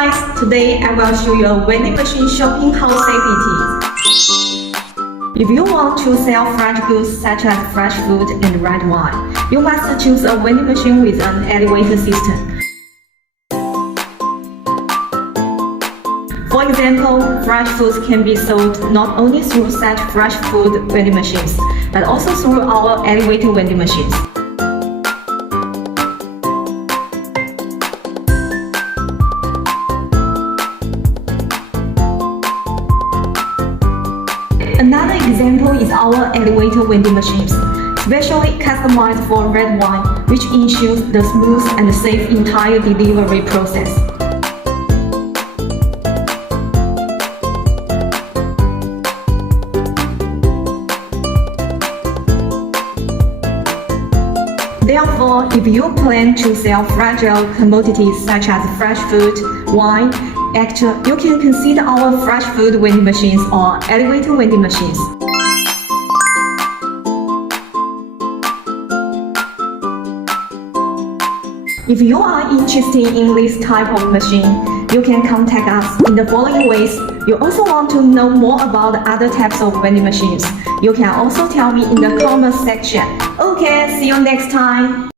guys, today I will show you a vending machine shopping how safe it is. If you want to sell fresh goods such as fresh food and red wine, you must choose a vending machine with an elevator system. For example, fresh foods can be sold not only through such fresh food vending machines, but also through our elevator vending machines. Another example is our elevator vending machines, specially customized for red wine, which ensures the smooth and safe entire delivery process. Therefore, if you plan to sell fragile commodities such as fresh food, wine, you can consider our fresh food vending machines or elevator vending machines. If you are interested in this type of machine, you can contact us in the following ways. You also want to know more about other types of vending machines, you can also tell me in the comments section. Okay, see you next time.